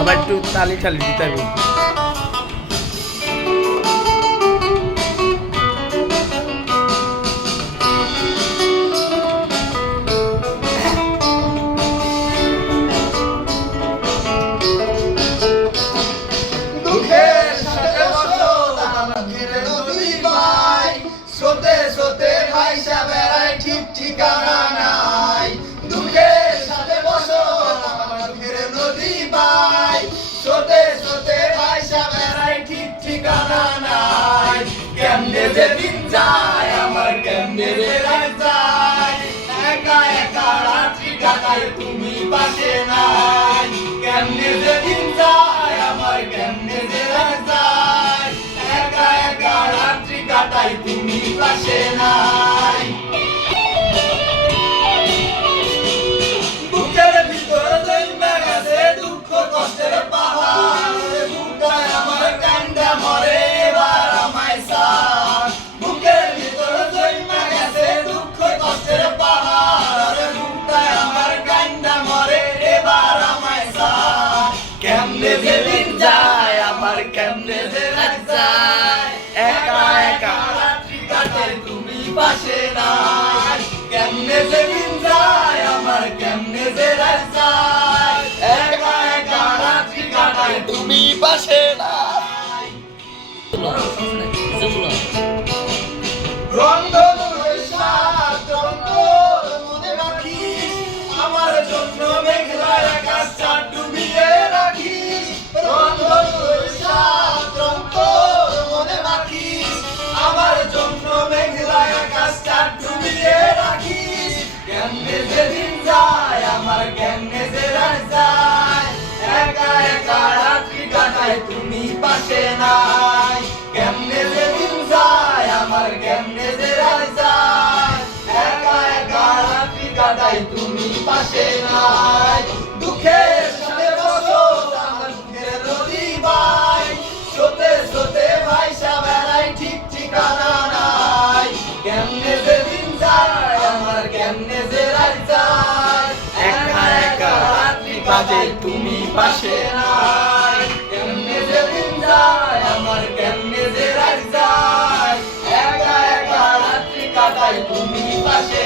আবার একটু তালি টালি দিতে হবে। ঠিকানা নাই দুঃখের সাথে বসো আমার দুঃখের নদী বাই সোতে সোতে ভাইসা বেড়াই ঠিক ঠিকানা নাই কেমনে যে দিন যায় আমার কেমনে যে রাত যায় একা একা রাত্রি কাটাই তুমি পাশে নাই কেমনে যে দিন যায় আমার কেমনে যে রাত যায় একা একা রাত্রি কাটাই তুমি পাশে নাই কেমনে যে দিন যায় আমার কেমনে যে রাত যায় একা একা রাত্রি কাটে তুমি পাশে নাই কেমনে যে দিন যায় আমার কেমনে যে রাত যায় একা একা রাত্রি কাটে তুমি পাশে নাই রন্ধন বৈশাখ মনে রাখিস আমার জন্য মেঘলা আকাশটা ডুবিয়ে রাখিস রন্ধন বৈশাখ মনে রাখিস আমার জন্য মেঘলা আকাশটা ডুবিয়ে রাখিস কেমনে যেদিন যায় আমার কেমনে যে রাত যায় একা একা রাত্রি কাটাই তুমি পাশে নাই কেমনে যেদিন যায় আমার কেমনে যে রাত যায় একা একা রাত্রি কাটাই তুমি পাশে নাই দুঃখের সাথে বসো আমার দুঃখের নদী বাই সোতে সোতে ভাইসা বেড়াই ঠিক ঠিকানা নাই কেমনে যেদিন যায় আমার কেমনে যে রাত যায় একা একা রাত্রি কাটাই তুমি পাশে নাই কেমনে যেদিন যায় আমার কেমনে যে রাত যায় একা একা রাত্রি কাটাই তুমি পাশে